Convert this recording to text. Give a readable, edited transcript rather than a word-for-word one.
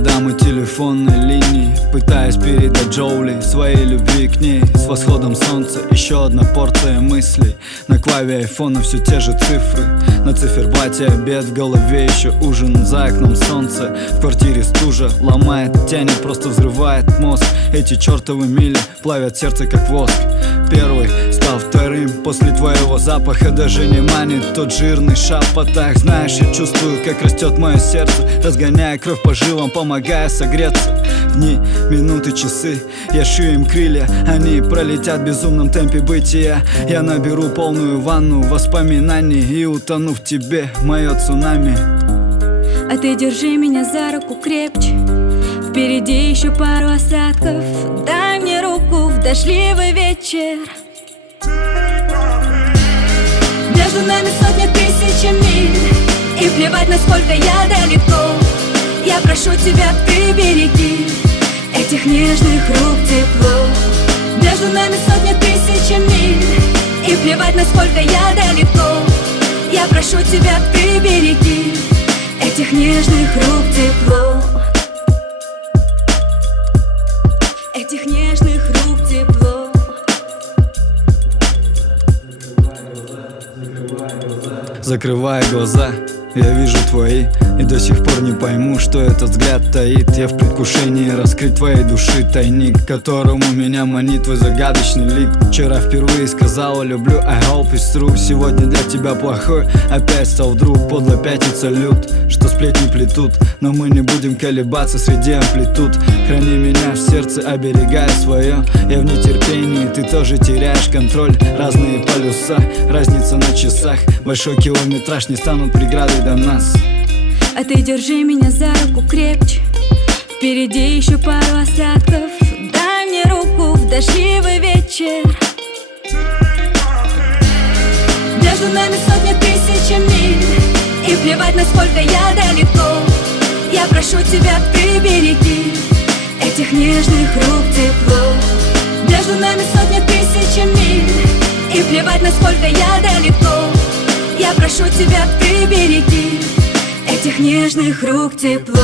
проводам и телефонной линии, пытаясь передать Джоули своей любви к ней. С восходом солнца еще одна порция мыслей. На клаве айфона все те же цифры. На циферблате обед, в голове еще ужин. За окном солнце, в квартире стужа. Ломает, тянет, просто взрывает мозг. Эти чертовы мили плавят сердце как воск. Первый стал вторым после твоего запаха. Даже не манит тот жирный шапотах. Знаешь, я чувствую, как растет мое сердце, разгоняя кровь по жилам, помогая согреться. Дни, минуты, часы, я шью им крылья. Они пролетят в безумном темпе бытия. Я наберу полную ванну воспоминаний и утону в тебе, мое цунами. А ты держи меня за руку крепче. Впереди еще пару осадков. Дай мне руку в дождливый вечер. Между нами сотни тысяч миль, и плевать, насколько я далеко. Я прошу тебя, ты береги этих нежных рук тепло. Между нами сотни тысяч миль, и плевать, насколько я далеко. Я прошу тебя, ты береги этих нежных рук тепло. Этих нежных рук тепло. Закрывая глаза, я вижу твои, и до сих пор не пойму, что этот взгляд таит. Я в предвкушении раскрыть твоей души тайник, которому меня манит твой загадочный лик. Вчера впервые сказала люблю, I hope it's true. Сегодня для тебя плохой, опять стал вдруг. Подлая пятница лют, что сплетни плетут, но мы не будем колебаться среди амплитуд. Храни меня в сердце, оберегай свое. Я в нетерпении, ты тоже теряешь контроль. Разные полюса, разница на часах. Большой километраж не станут преградой до нас. А ты держи меня за руку крепче. Впереди еще пару осадков. Дай мне руку в дождливый вечер. Между нами сотни тысяч миль, и плевать, насколько я далеко. Я прошу тебя, ты береги этих нежных рук тепло. Между нами сотни тысяч миль, и плевать, насколько я далеко. Я прошу тебя, ты береги этих нежных рук тепло.